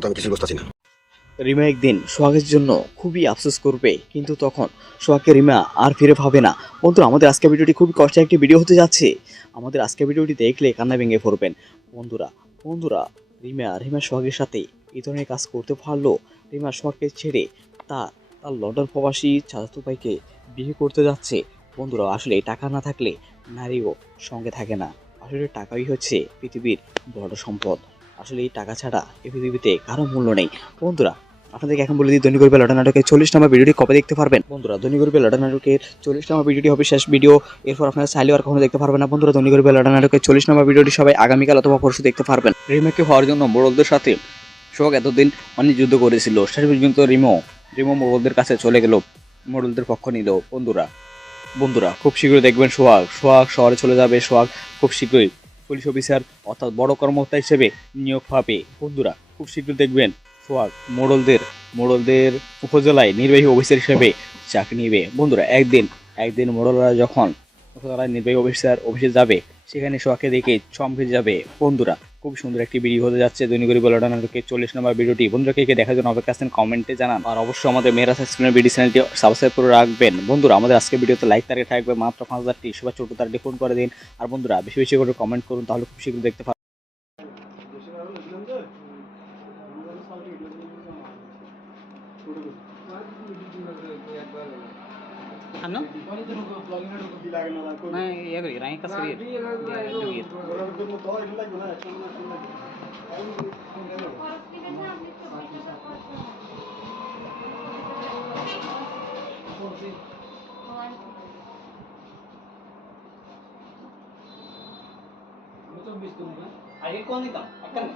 তো আমি কিছু বুঝতেছি না। রিমা একদিন সোহাগের জন্য খুবই আফসোস করবে, কিন্তু তখন সোহাগকে রিমা আর ফিরে পাবে না। বন্ধুরা, আমাদের আজকের ভিডিওটি খুবই কষ্টের একটি ভিডিও হতে যাচ্ছে। আমাদের আজকের ভিডিওটি দেখলে কান্না ভেঙে পড়বেন। বন্ধুরা বন্ধুরা রিমা সোহাগের সাথে এই ধরনের কাজ করতে পারলো। রিমা সোহাগকে ছেড়ে তার তার লন্ডন প্রবাসী চাচাতো ভাইকে বিয়ে করতে যাচ্ছে। বন্ধুরা, আসলে টাকা না থাকলে নারীও সঙ্গে থাকে না। আসলে টাকাই হচ্ছে পৃথিবীর বড় সম্পদ। আসলে এই টাকা ছাড়া এই পৃথিবীতে কারো মূল্য নেই। বন্ধুরা, আপনাদেরকে এখন বলে দিই, ধনী গরিবের লটার নাটকের 40 নম্বর ভিডিওটি কবে দেখতে পারবেন। বন্ধুরা, ধনী গরিবের লটার নাটকের 40 নম্বর ভিডিওটি হবে শেষ ভিডিও। এরপর আপনারা চাইলেও আর কখনো দেখতে পারবেন না। বন্ধুরা, ধনী গরিবের লটার নাটকের 40 নম্বর ভিডিওটি সবাই আগামীকাল অথবা পরশু দেখতে পারবেন। রিমেকে হওয়ার জন্য মোড়লদের সাথে সোহাগ এতদিন অনেক যুদ্ধ করেছিল। শেষ পর্যন্ত রিমো মোড়লদের কাছে চলে গেল, মোড়লদের পক্ষ নিল। বন্ধুরা বন্ধুরা খুব শীঘ্রই দেখবেন সোহাগ শহরে চলে যাবে। সোহাগ খুব শীঘ্রই পুলিশ অফিসার অর্থাৎ বড় কর্মকর্তা হিসেবে নিয়োগ পাবে। বন্ধুরা, খুব শীঘ্রই দেখবেন সোহাগ মোড়লদের উপজেলায় নির্বাহী অফিসার হিসেবে চাকরি নেবে। বন্ধুরা, একদিন মোড়লরা যখন উপজেলায় নির্বাহী অফিসে যাবে, সেখানে সোহাগকে দেখে চমকে যাবে। বন্ধুরা, খুব সুন্দর একটি ভিডিও হতে যাচ্ছে দৈনিক গরিব লটানাকে 40 নম্বর ভিডিওটি। বন্ধুরা, কে দেখার জন্য অপেক্ষা আছেন কমেন্টে জানান। আর অবশ্যই আমাদের মেয়েরা স্ক্রিনের ভিডিও চ্যানেলটি সাবস্ক্রাইব করে রাখবেন। বন্ধুরা, আমাদের আজকে ভিডিওতে লাইক টার্গেট থাকবে মাত্র 5000টি। সবাই ছোট তার ডিফোন করে দিন। আর বন্ধুরা, বেশি বেশি করে কমেন্ট করুন, তাহলে খুব শীঘ্রই দেখতে পাবেন। ano? Nah, iya kali, rangi kasih dia duit. Ayo kau ni tak? Akan?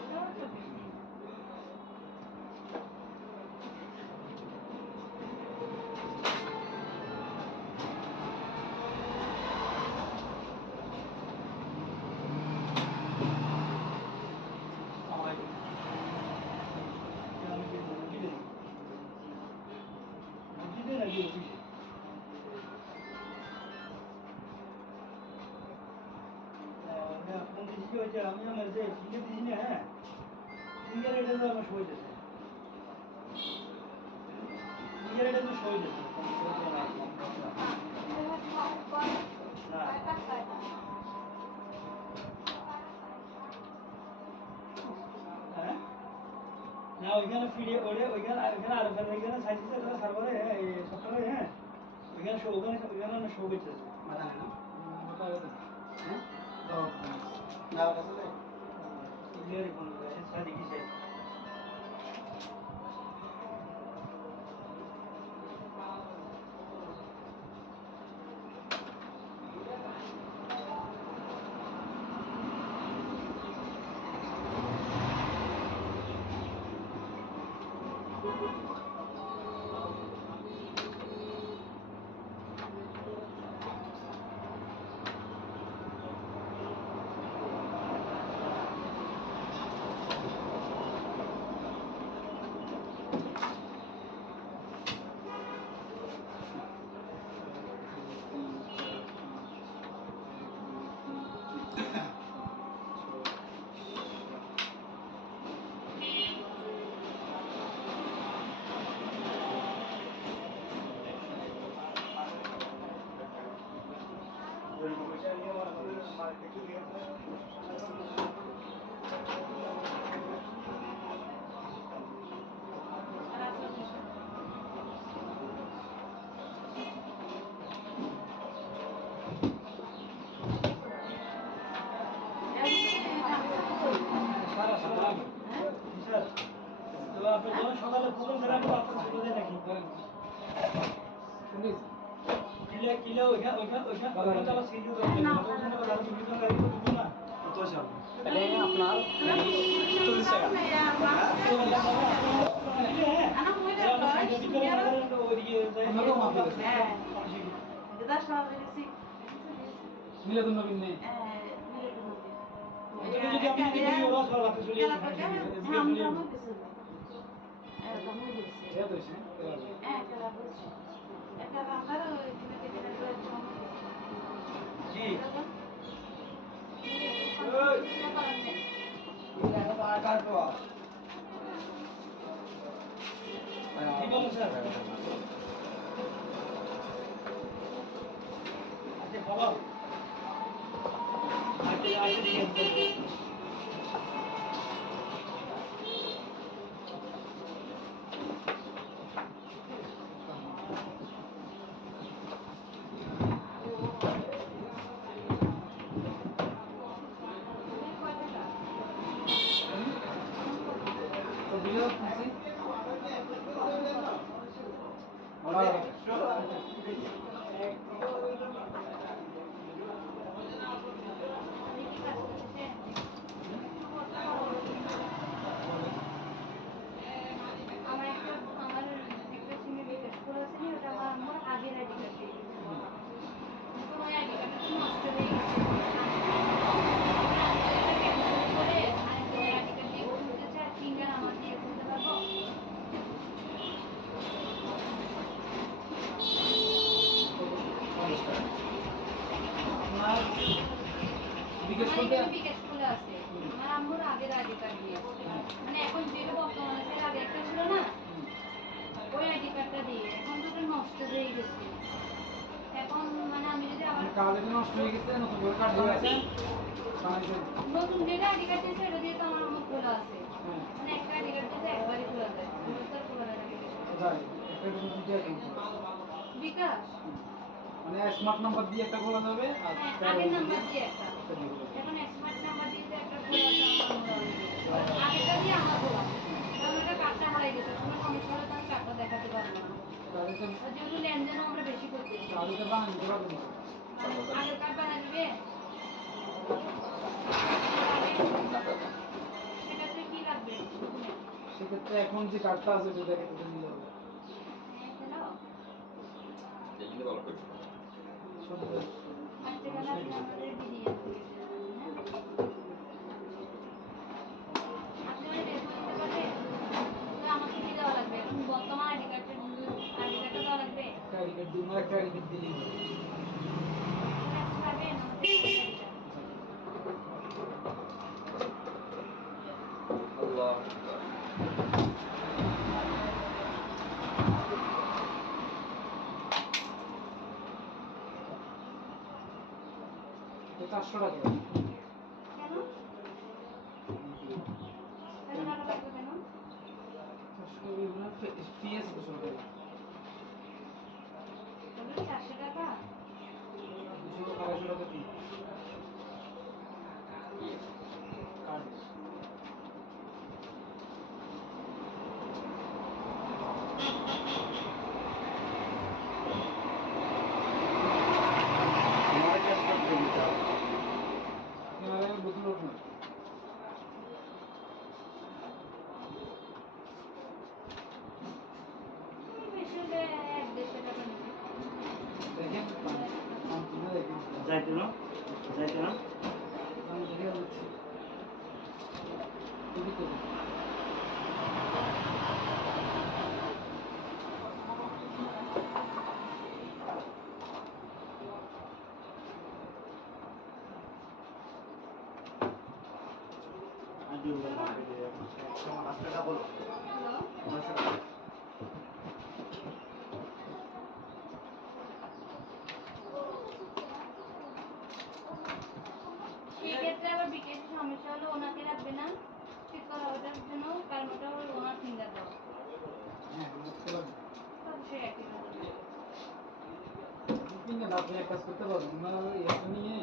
না ওইখানে ফিরে ওইখানে আর ওইখানে সাইজে সার্ভারে সফটওয়্যারে হ্যাঁ ওইখানে ওইখানে শো করতেছে মানে না ওটা হ্যাঁ তো না ওটা চলে ক্লিয়ার কোন সাইজ দিছে সকালে প্রথম ফেরা আপনার ছিল নাকি কিলা কিলা ওইখানে আবার সিরিজ না তাহলে আপনার 40 টাকা মিলাদুন নবী নেই যদি আপনি যদি রস ভালো লাগতে চলে জি স্যার আচ্ছা বাবা আচ্ছা আচ্ছা ঠিক আছে তো ভিডিও করছি আমার একটা সিমে বিকাশ করে আছে না ওটা আমার আগের আইডি কার্ড দিয়ে দিয়েছে এখন ওই আইডি কার্ডটা তো নষ্ট হয়ে গেছে করে আরেকটা আইডি কার্ড দিয়ে খুলতে চাই ফিঙ্গার আমার দিয়ে খুলতে পারবো আপনার বিকাশ আমার করতে এখানে বিকাশ খুলে আছে আমার আম্মুর আগের আইডি কার্ড দিয়ে মানে এখন যেটা বর্তমান আছে এর আগে একটা ছিল না ওই আইডি কার্ডটা দিয়ে এখন তো ওটা নষ্ট হয়ে গেছে এখন মানে আমি যদি আবার কার্ড নষ্ট হয়ে গেছে নতুন করে কার্ড দিয়েছে নতুন যেটা আইডি কার্ড দিয়েছে এটা দিয়ে তো আমার আম্মু খোলা আছে মানে একটা আইডি কার্ড দিয়েছে একবারই খোলা যায় দুবার খোলা যায় না বিকাশ যাই একটা নতুন দিয়ে অ্যাকাউন্ট বিকাশ মানে স্মার্ট নাম্বার দিয়ে একটা খোলা যাবে আর হ্যাঁ আগের নাম্বার দিয়ে একটা এখন স্মার্ট নাম্বার দিয়ে তো একটা খোলা আছে আমার আম্মুর already। আগেরটা দিয়ে আমার খোলা কারণ ওটা কার্ডটা হারাই গেছে কোনো সমস্যা হলে তো আমি কার্ডটা দেখাতে পারবো না আর যেহেতু লেনদেনও আমরা বেশি করতেছি কার্ডটা বানিয়ে দিতে পারবেন না। আগের কার্ড বানিয়ে দিবে সেটাতে কি লাগবে সেক্ষেত্রে এখন যে কার্ডটা আছে সেটা দেখে তুলে নিতে হবে হ্যালো সব আজকে গেলে আপনি আমাদের বিরিয়ানি দিয়ে দেবেন হ্যাঁ আপনি আমাদের বেতন দিতে পারবেন তো আমাকে কি দেওয়া লাগবে এখন বর্তমান আইডি কার্ডটা দেওয়া লাগবে একটা আইডি কার্ড দিন একটা আইডি কার্ড দিলেই হবে। পারবেন আমাদের আইডি কার্ডটা তো 400 টাকা কেন এত টাকা লাগবে কেন 400 এগুলো ফি আছে 200 টাকা বলুন 400 টাকা 200 250 টাকা ফি কার্ড আপনারা বুঝুন না বেশি হলে 1-150 টাকা নেবে দেখেন কন্টিনিউ দেখেন যাইতে না যাইতে না আমি দেখে বলছি খুবই তো হ্যালো সেক্ষেত্রে আবার বিকেশের সমস্যা হলো ওনাকে রাখবে না ঠিক করা ওটার জন্য কারণ ওটা হলো ওনার ফিঙ্গার দেওয়া হ্যাঁ বুঝতে পারবেন সব সে একই কথা বুকিং এ আপনি এক কাজ করতে পারবেন ওনার এটা নিয়ে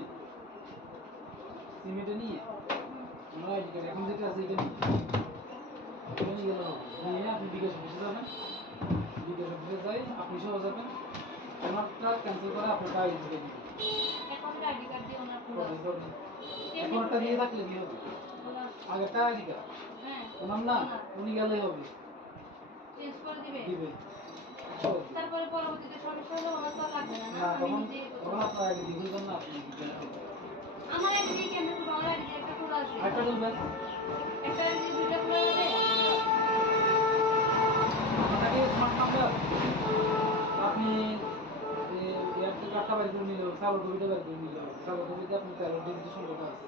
সিমেন্টে নিয়ে ওনার আইডি কার্ড এখন যেটা আছে এটা নিয়ে এটা নিয়ে গেলে হবে নিয়ে আপনি বিকাশ অফিসে যাবেন বিকাশ অফিসে যাই আপনি সহ যাবেন ওনারটা ক্যান্সেল করে আপনারটা আইডি থেকে দিবেন এখন আইডি কার্ড দিয়ে ওনার খোলা আছে। এখন একটা দিয়ে থাকলে কি হবে খোলা। আগেরটা আইডি কার্ড হ্যাঁ ওনার না উনি গেলেই হবে চেঞ্জ করে দিবে দিবে তারপরে পরবর্তীতে সমস্যা হলে ওনার তো আর লাগবে না না না আমি তখন নিজে তখন আপনার আইডি দিয়ে দিবেন না আপনি আমার আইডি দিয়ে কেমন খুলবো আমার আইডি দিয়ে একটা খোলা আছে আরেকটা বলবেন একটা আইডি দিয়ে দুইটা খোলা যাবে আপনাকে স্মার্ট নাম্বার আপনি এয়ারটেল কার্ডটা বের করে নিলে সার্ভার কপিটা বের করে নিলে সার্ভার কপিতে আপনি তার রেজিস্ট্রেশন করা আছে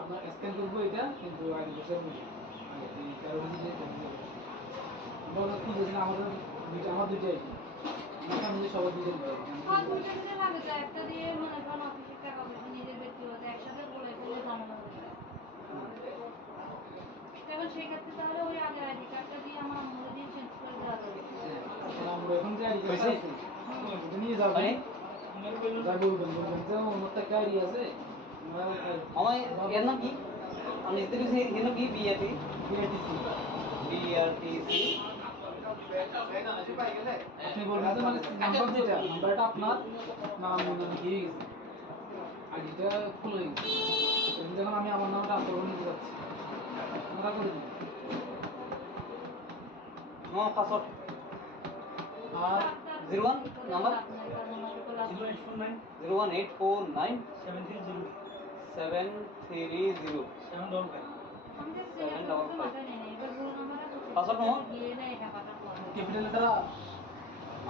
আপনার স্ক্যান করবো এটা কিন্তু আইডি বসে নেই তেরো ডিজিট আমরা খুঁজেছি না আমাদের আমার দুইটাই ফ্যামিলি সবার দুইজন আমার দুইটা দিনে লাগে যায়, একটা দিয়ে মনে করেন অফিসের টাকা পয়সা নিজের ব্যক্তিগত একসাথে বলে ফেলে ঝামেলা হয়ে যায়। এখন সেই ক্ষেত্রে তাহলে ওই আগের আইডি কার্ডটা দিয়ে আমার আম্মুর দিয়ে চেঞ্জ করে দেওয়া যাবে। আমরা এখন যে আইডি কার্ড আছে ওটা নিয়ে যাবেন যা বলবেন যে আমার একটা আইডি আছে আমার এর নাম কি? আমি এতে কিছু এর নাম কি? বিআরটি বিআরটিসি বিআরটিসি আপনি বলবেন যে মানে নাম্বার যেটা নাম্বারটা আপনার নাম লিখে গেছে আইডিটা খুলে গেছে এখন যখন আমি আমার নামটা ট্রান্সফার নিতে যাচ্ছি আপনারা করে দিন নো পাসওয়ার্ড আর 01 নাম্বার আপনার কারণ আমার তো লাভ 01849 730 730 755 আমি তো সেটা তো মাথায় নেই এবার পুরো নাম্বারটা পাসওয়ার্ড নম্বর দিয়ে নেয় টাকাটা পড়ে। Capital letter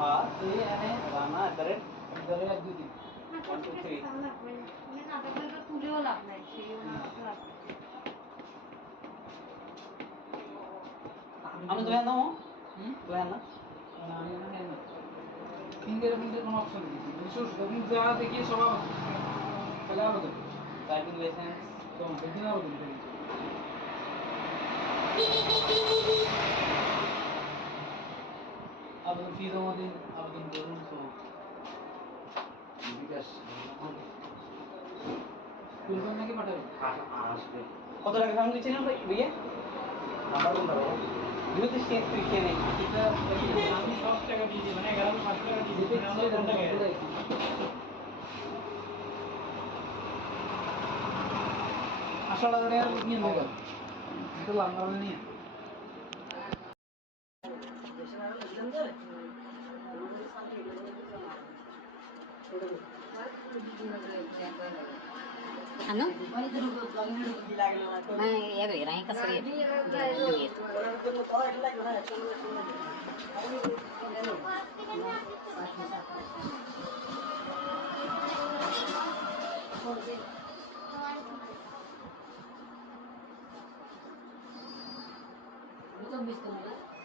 R A N A Rana @ ধরে 1 2 3 আচ্ছা ঠিক আছে তাহলে লাভ হয় না। আমি না থাকলে তো তুলেও লাভ নাই, সেই ওনার লাভ নাই। আমি তো হ্যাঁ নাও হুম তো হ্যাঁ না না আমি না না ফিঙ্গারপ্রিন্টের কোনো অপশন নেই বিশেষ যখন যা দেখি সব তাহলে আবেদন ড্রাইভিং লাইসেন্স তো সেদিন আবেদন করি আবেদন ফি জমা দিন আবেদন করুন তো বিকাশ তুলবেন নাকি পাঠাবেন আসবে কত টাকা ফ্যামিলি ছিলেন ভাই ভাইয়া নাম্বার কোনটা বাবা বিরতি চেঞ্জ করে খেয়ে নেই এটা আমি 10 টাকা দিয়ে দিই মানে 11,500 টাকা দিয়ে যেটা দিই আমার কোনটা গেছে ইচ্ছে আশাটা নিয়ে নেবেন এটা লাঙ্গল নিয়ে ano? May yang kasih duit.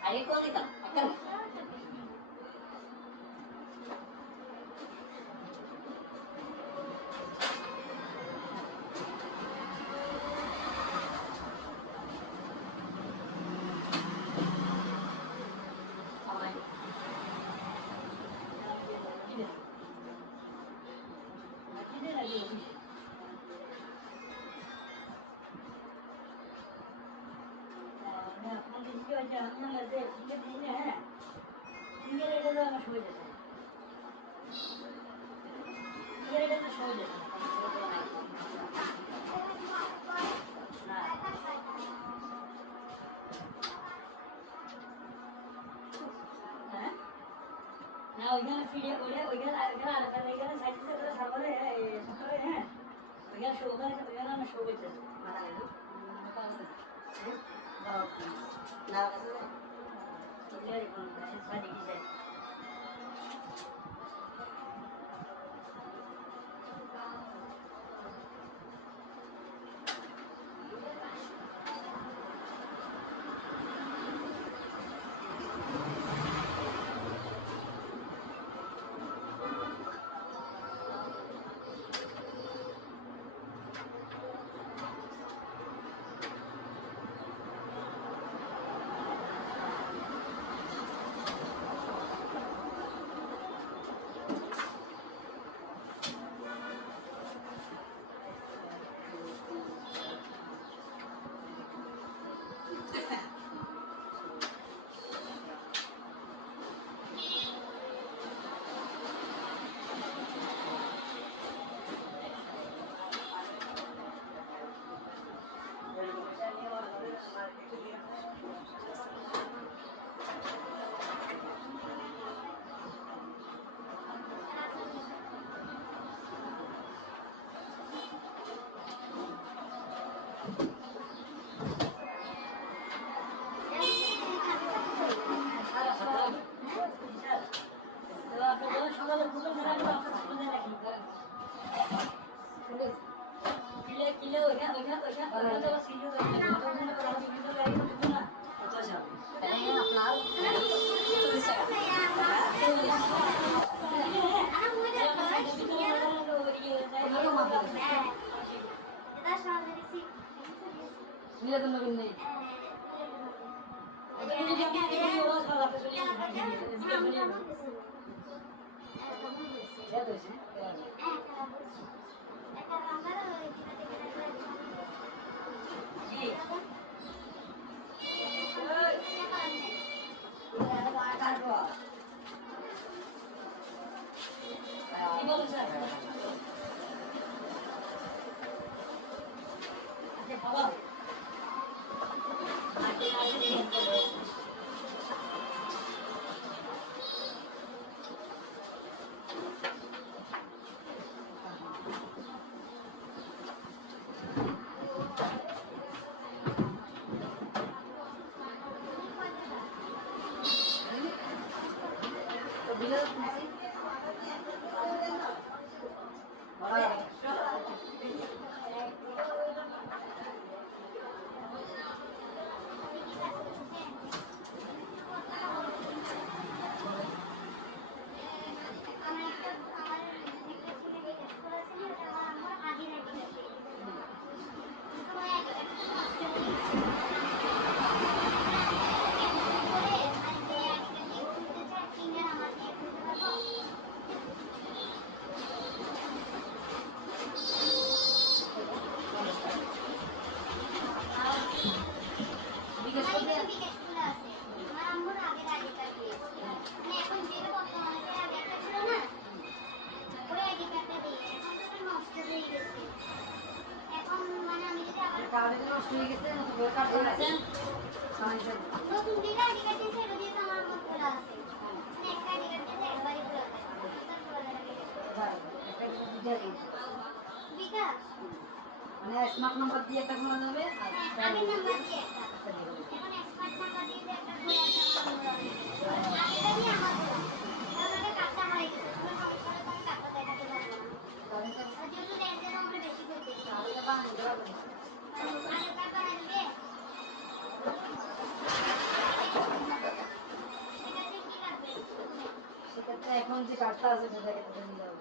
Ayo kau ni kan? Akan. Nah, oigan video, oigan ada site से तो सर्वर है सॉफ्टवेयर है oigan show का oigan ना show करते हैं मारा है ना कैसे ये कौन है सादी की है তো নবীন নেই কার্ডে নষ্ট হয়ে গেছে নতুন কার্ড করেছেন নতুন দিকে আইডি কার্ড দিয়েছে এটা দিয়ে তো আমার মত খোলা আছে মানে একটা আইডি কার্ড দিয়েছে একবারই খোলা যায় তার খোলা যায় একটা বিকাশ বিকাশ মানে স্মার্ট নাম্বার দিয়ে একটা খোলা যাবে আর আমি নাম্বার দিয়ে একটা এখন এক্সপার্ট নাম্বার দিয়ে যে একটা খোলা আছে আমার আগেটা দিয়ে আমার খোলা কারণ আগে কার্ডটা হারিয়ে গেছে কোনো সমস্যা হলে তো আমি কার্ডটা দেখাতে পারবো না আর যেহেতু লেনদেন আমরা বেশি করতেছি তাহলে বানিয়ে দেওয়া যাবে আগের কার্ড বানিয়ে দেবে সেটাতে কি লাগবে সেক্ষেত্রে এখন যে কার্ডটা আছে সেটা কেটে নিয়ে যাবে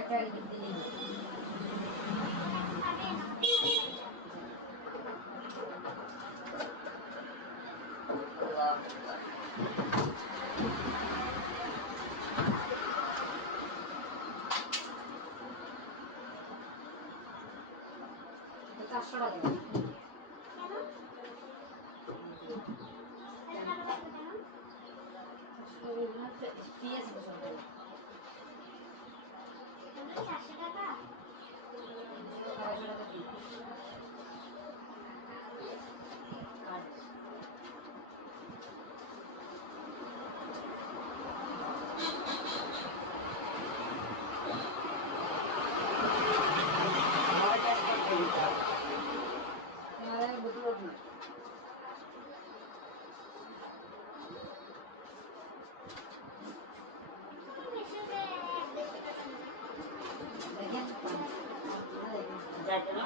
একটা আইডি দিয়ে নিয়ে চারশো টাকা পিএস বছর 400 টাকা 250 টাকা দিই কার্ড যাইতে না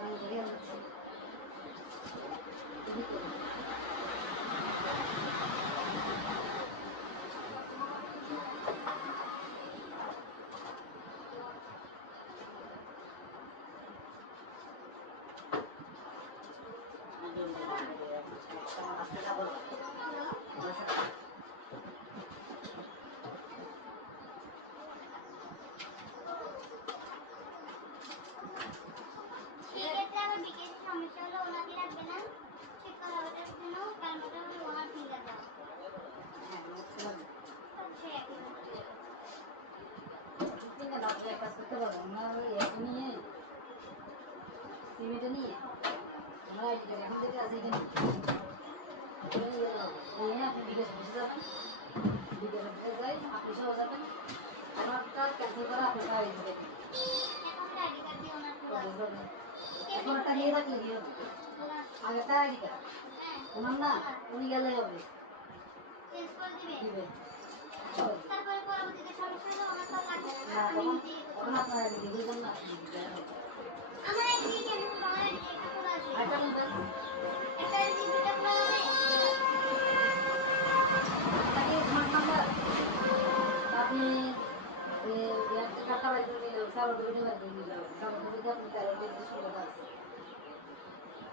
আমি ঘুরে যাচ্ছি সেক্ষেত্রে আবার বিকেল সমস্যা হলো ওনাকে রাখবে না চেক করা হবে তার জন্য কারণ ওটা হলো ওনার ফিঙ্গার দেওয়া হচ্ছে একই কাজ করতে পারবো আমরা এটা নিয়ে সিমেটা নিয়ে আমরা আইডি কার্ড এখন থেকে আছে এখানে নিয়ে আপনি বিকাশ বসে যাবেন বিকাশ বসে যাই আপনি সহ যাবেন আমারটা ক্যান্সেল করে আপনার আইডি দেবেন এখন আইডি কার্ড দিয়ে ওনার খোলা আছে এখন একটা নিয়ে রাখলে কি হবে আগেরটা আইডি কার্ড ওনার না উনি গেলে হবে চেঞ্জ করে দিবে দিবে তারপরে পরবর্তীতে সমস্যা হলে ওনার তো লাগবে না না আমি তখন নিজেই তখন আপনার আইডি দিয়ে দেবেন না আমার একদিন কেমন বাংলা একটা খোলা আছে আরেকটা কোনটা? একটা দুইটা খোলা আছে তাকে স্মার্ট নাম্বার আপনি একটা টাকা বাইর করে নিলেন সারা দুটো বাইর করে নিলেন সারা দুটো আপনি তার বিজনেস করে আছে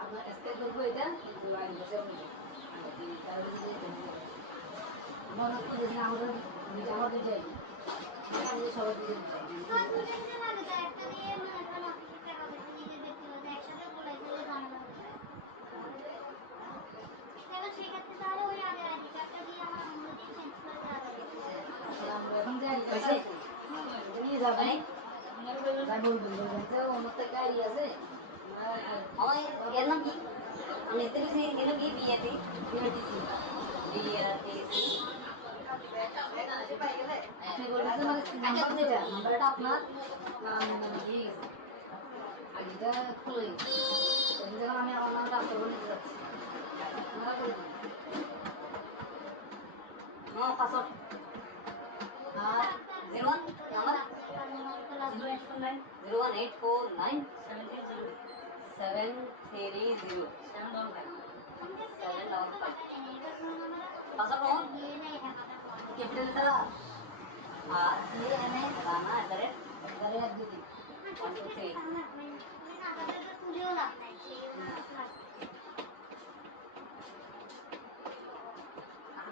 আপনার স্কেল করবো এটা কিন্তু আগে বসে বলবো তার আমরা তো দেখি আমাদের আমাদের যাই আমি সবার দিকে আর দুটো দিন লাগে তো একটা দিয়ে মনে করেন অফিসে টাকা বেশি দিতে দেখতে হবে একসাথে খোলা দিলে ঝামেলা হবে তাহলে সেক্ষেত্রে তাহলে ওই আগে আইডি কার্ডটা দিয়ে আমার অন্য দিন চেঞ্জ করে দেওয়া যাবে আমরা এখন যাই পয়সা নিয়ে যাবেন যাই বলবেন যে অন্য থেকে আইডি আছে আমার এর নাম কি আমি এতে লিখছি এর নাম কি বিএতে বিএটিসি বিএটিসি আপনি বলবেন যে মানে নাম্বার যেটা নাম্বারটা আপনার নাম দিয়ে গেছে আইডিটা খুলে গেছে যখন আমি আমার নামটা আপনার বলে দিতে যাচ্ছি আপনারা করে দিন আমার পাসওয়ার্ড আর 01 নাম্বার খোলা 01849 730 পাসওয়ার্ড কখন ক্যাপিটাল তারা আর সিএমএ রানা @ তারে এক দুই তিন 1 2 3 তুলেও লাভ নাই সেই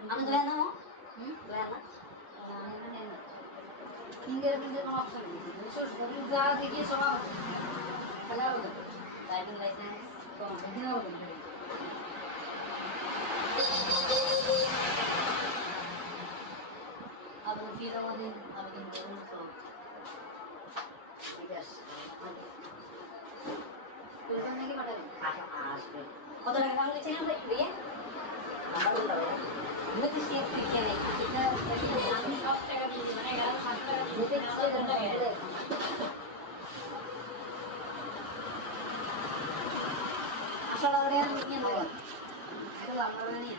আমি দয়া নাও দয়া না ফিঙ্গারপ্রিন্টের কোনো অপশন নেই বিশেষ করে যা দেখি সব খেলা হবে ড্রাইভিং লাইসেন্স তো দেখি না হবে আপনার ফি জমা দিন আবেদন করুন সব বিকাশ ওইখান থেকে পাঠাবেন আসবে কত টাকা কাম করছিলাম ভাইয়া নাম্বার বলতে হবে আমি তো স্টেপ লিখে নেই আমি সব টাকা দিয়ে মানে 11,700 টাকা দিতে দিয়ে 800 টাকা দিয়ে নিয়ে নেব এটা আপনারা নিয়ে